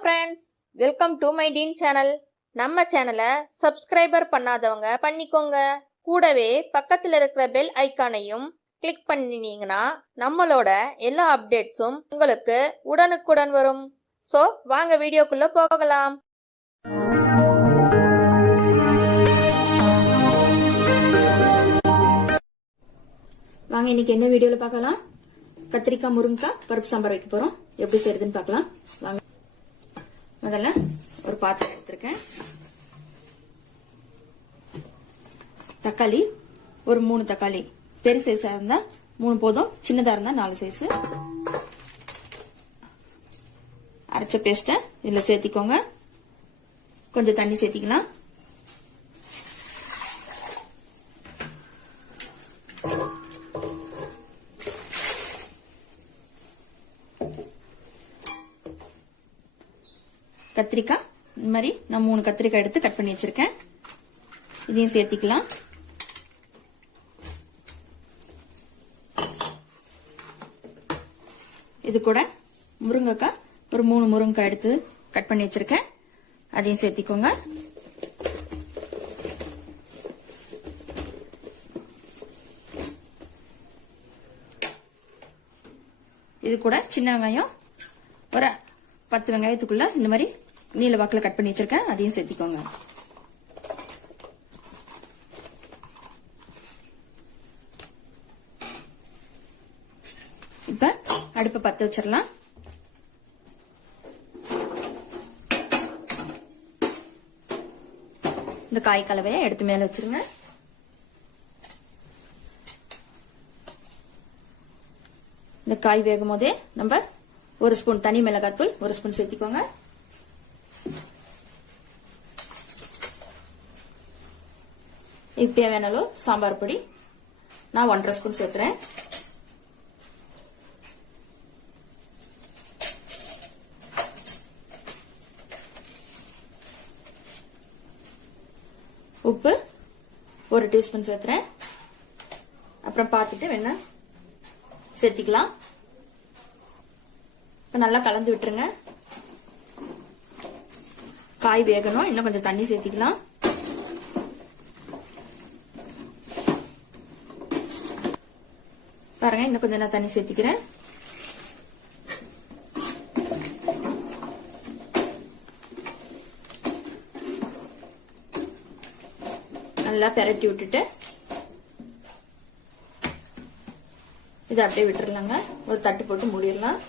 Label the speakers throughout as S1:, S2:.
S1: Friends welcome to my dean channel நம்ம சேனலை subscriber பண்ணாதவங்க பண்ணிக்கோங்க. கூடவே பக்கத்தில் இருக்கிற பெல் ஐக்கானையும் கிளிக் பண்ணினீங்கன்னா நம்மளோட எல்லா அப்டேட்ஸும் உங்களுக்கு உடனுக்குடன் வரும். ஸோ வாங்க வீடியோக்குள்ள போகலாம்.
S2: வாங்க இன்னைக்கு என்ன வீடியோவில் பார்க்கலாம்? கத்திரிக்காய் முருங்கைக்காய் பருப்பு சாம்பார் வைக்க போகிறோம் எப்படி செய்யறதுன்னு பார்க்கலாம். வாங்க. முதல்ல ஒரு பாத்திரம் எடுத்திருக்கேன். தக்காளி ஒரு மூணு தக்காளி. பெரிய சைஸா இருந்தா மூணு போதும் சின்னதா இருந்தா நாலு சைஸ் அரைச்ச பேஸ்ட இதுல சேர்த்திக்கோங்க. கொஞ்சம் தண்ணி சேர்த்திக்கலாம். கத்திரிக்காய். இந்த மாதிரி நான் மூணு கத்திரிக்காய் எடுத்து கட் பண்ணி வச்சிருக்கேன். இதையும் சேர்த்திக்கலாம். இது கூட முருங்கைக்காய். ஒரு மூணு முருங்கைக்காய் எடுத்து கட் பண்ணி வச்சிருக்கேன். அதையும் சேர்த்திக்கோங்க. இது கூட சின்ன வெங்காயம். ஒரு பத்து வெங்காயத்துக்குள்ள இந்த மாதிரி நீல வாக்கில் கட் பண்ணி வச்சிருக்கேன். அதையும் சேர்த்திக்கோங்க. இப்ப அடுப்பை பத்த வச்சிடலாம். இந்த காய் கலவையை எடுத்து மேல வச்சிருங்க. இந்த காய் வேகும் போதே நம்ம ஒரு ஸ்பூன் தனி மிளகாத்தூள் ஒரு ஸ்பூன் சேர்த்திக்கோங்க. இது தேவையான அளவு சாம்பார் பொடி. நான் ஒன்றரை ஸ்பூன் சேர்த்துறேன். உப்பு ஒரு டீஸ்பூன் சேர்த்துறேன். அப்புறம் பார்த்துட்டு வேணா சேர்த்திக்கலாம். இப்ப நல்லா கலந்து விட்டுருங்க. காய் வேகணும். இன்னும் கொஞ்சம் தண்ணி சேர்த்திக்கலாம். பாருங்க இன்னும் கொஞ்சம் நான் தண்ணி சேர்த்திக்கிறேன். நல்லா பெரட்டி விட்டுட்டு இதை அப்படியே விட்டுறலாங்க. ஒரு தட்டு போட்டு மூடிடலாம்.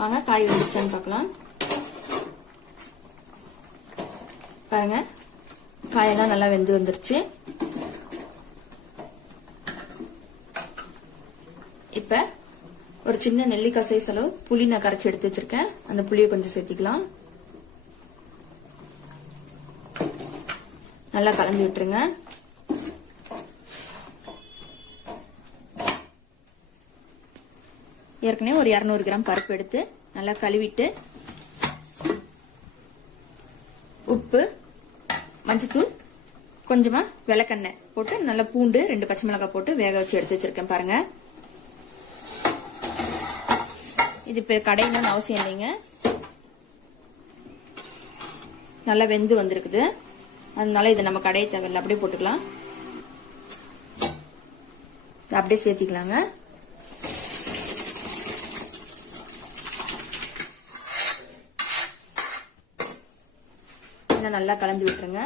S2: வாங்க காய் வந்துச்சான்னு பார்க்கலாம். பாருங்க. காயெல்லாம் நல்லா வெந்து வந்துருச்சு. இப்ப ஒரு சின்ன நெல்லிக்காய் சைஸ் அளவு புளி நான் கரைச்சி எடுத்து வச்சிருக்கேன். அந்த புளியை கொஞ்சம் சேர்த்திக்கலாம். நல்லா கலந்து விட்டுருங்க. ஏற்கனவே ஒரு இரநூறு கிராம் பருப்பு எடுத்து நல்லா கழுவிட்டு உப்பு மஞ்சத்தூள் கொஞ்சமா விளக்கெண்ணெய் போட்டு நல்லா பூண்டு ரெண்டு பச்சை மிளகாய் போட்டு வேக வச்சு எடுத்து வச்சிருக்கேன் பாருங்க. இது இப்ப கடையணும்னு அவசியம் இல்லைங்க. நல்லா வெந்து வந்திருக்குது. அதனால இதை நம்ம கடைய தேவையில்ல. அப்படியே போட்டுக்கலாம். அப்படியே சேர்த்திக்கலாங்க. இதை நல்லா கலந்து விட்டுருங்க.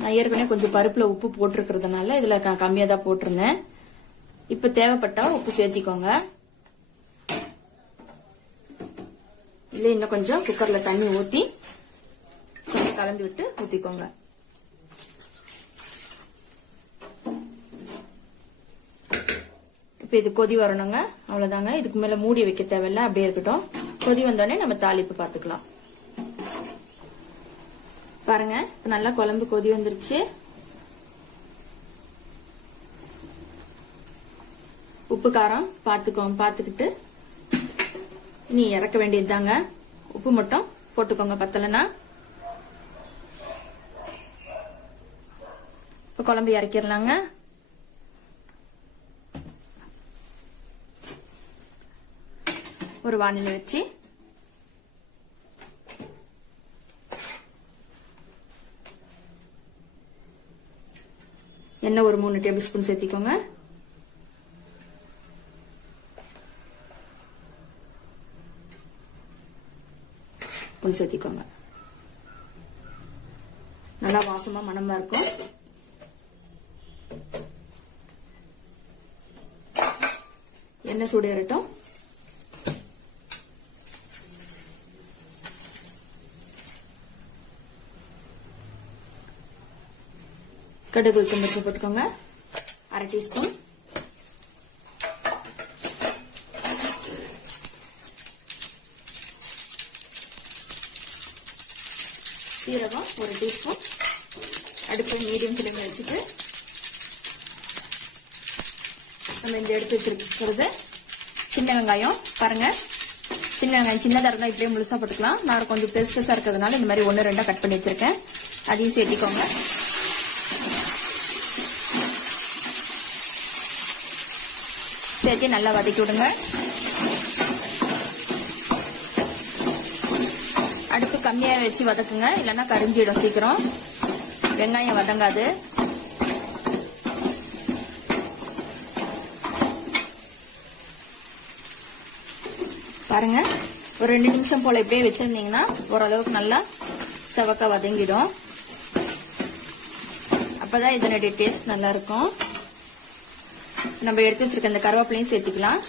S2: நான் ஏற்கனவே கொஞ்சம் பருப்புல உப்பு போட்டிருக்கிறதுனால இதுல கம்மியா தான் போட்டிருந்தேன். இப்ப தேவைப்பட்டா உப்பு சேர்த்திக்கோங்க. இல்ல இன்னும் கொஞ்சம் குக்கர்ல தண்ணி ஊத்தி கொஞ்சம் கலந்து விட்டு ஊத்திக்கோங்க. இப்ப இது கொதி வரணுங்க. அவ்வளவுதாங்க. இதுக்கு மேல மூடி வைக்க தேவையில்ல. அப்படியே இருக்கட்டும். கொதி வந்தோடனே நம்ம தாளிப்பு பாத்துக்கலாம் பாருங்க இப்ப நல்லா குழம்பு கொதி வந்துருச்சு. உப்பு காரம் பாத்துக்கோங்க பாத்துக்கிட்டு நீ இறக்க வேண்டியதுதாங்க உப்பு மட்டும் போட்டுக்கோங்க பத்தலைன்னா. இப்ப குழம்பு இறக்கிடலாங்க. ஒரு வானிலை வச்சு எண்ணெய் ஒரு மூணு டேபிள் ஸ்பூன் சேர்த்திக்கோங்க. ஸ்பூன் சேர்த்திக்கோங்க. நல்லா வாசமா மனமா இருக்கும். எண்ணெய் சூடு ஏறட்டும். கடுகு உளுத்தம் பருப்பு போட்டுக்கோங்க. அரை டீஸ்பூன். சீரகம் ஒரு டீஸ்பூன். அடுப்பு மீடியம் ஃப்ளேமில் வச்சுட்டு நம்ம இந்த எடுத்து வச்சிருக்கிறது சின்ன வெங்காயம். பாருங்க. சின்ன வெங்காயம் சின்னதாக இருந்தால் இப்படியே முழுசாக போட்டுக்கலாம். நான் கொஞ்சம் பெருசு பெருசாக இருக்கிறதுனால இந்த மாதிரி ஒன்று ரெண்டாக கட் பண்ணி வச்சிருக்கேன். அதையும் சேர்த்திக்கோங்க. சேர்த்து நல்லா வதக்கி விடுங்க. அடுப்பு கம்மியாக வச்சு வதக்குங்க. இல்லைன்னா கரிஞ்சிடும் சீக்கிரம். வெங்காயம் வதங்காது. பாருங்க. ஒரு ரெண்டு நிமிஷம் போல இப்படியே வச்சிருந்தீங்கன்னா ஓரளவுக்கு நல்லா செவக்க வதங்கிடும். அப்பதான் இதனுடைய டேஸ்ட் நல்லா இருக்கும். நம்ம எடுத்து வச்சிருக்க இந்த கருவேப்பிலையும் சேர்த்துக்கலாம்.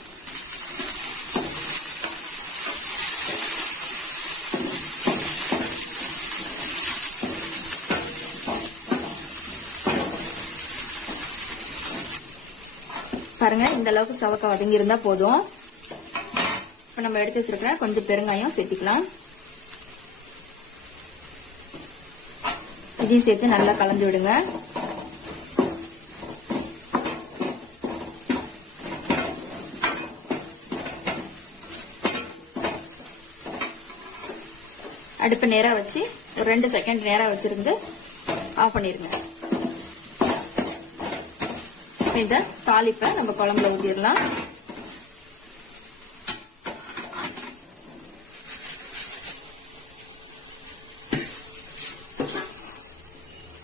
S2: பாருங்க இந்த அளவுக்கு சவக்க வதங்கி இருந்தா போதும். இப்ப நம்ம எடுத்து வச்சிருக்கிற கொஞ்சம் பெருங்காயம் சேர்த்துக்கலாம். இதையும் சேர்த்து நல்லா கலந்து விடுங்க. அடுப்பு நேரா வச்சு ஒரு ரெண்டு செகண்ட் நேரா வச்சிருந்து ஆஃப் பண்ணிருங்க. இந்த தாளிப்பை நம்ம குழம்புல ஊத்திடலாம்.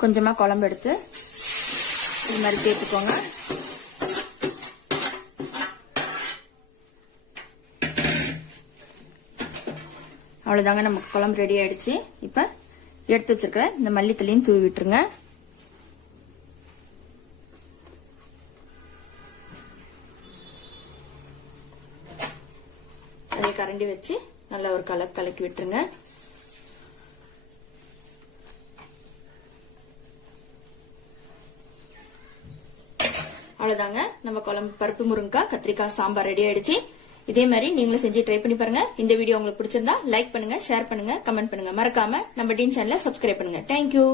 S2: கொஞ்சமா குழம்பு எடுத்து இது மாதிரி சேர்த்துக்கோங்க. அவ்வளோதாங்க நம்ம குழம்பு ரெடி ஆயிடுச்சு. இப்ப எடுத்து வச்சிருக்கிற இந்த மல்லித்தலையும் தூவி விட்டுருங்க. அதை கரண்டி வச்சு நல்லா ஒரு கலர் கலக்கி விட்டுருங்க. அவ்வளவுதாங்க நம்ம குழம்பு பருப்பு முருங்கக்காய் கத்திரிக்காய் சாம்பார் ரெடி ஆயிடுச்சு. இதே மாதிரி நீங்களும் செஞ்சு ட்ரை பண்ணி பாருங்க. இந்த வீடியோ உங்களுக்கு பிடிச்சிருந்தா லைக் பண்ணுங்க ஷேர் பண்ணுங்க கமெண்ட் பண்ணுங்க. மறக்காம நம்ம டீன் சேனல சப்ஸ்கிரைப் பண்ணுங்க. Thank you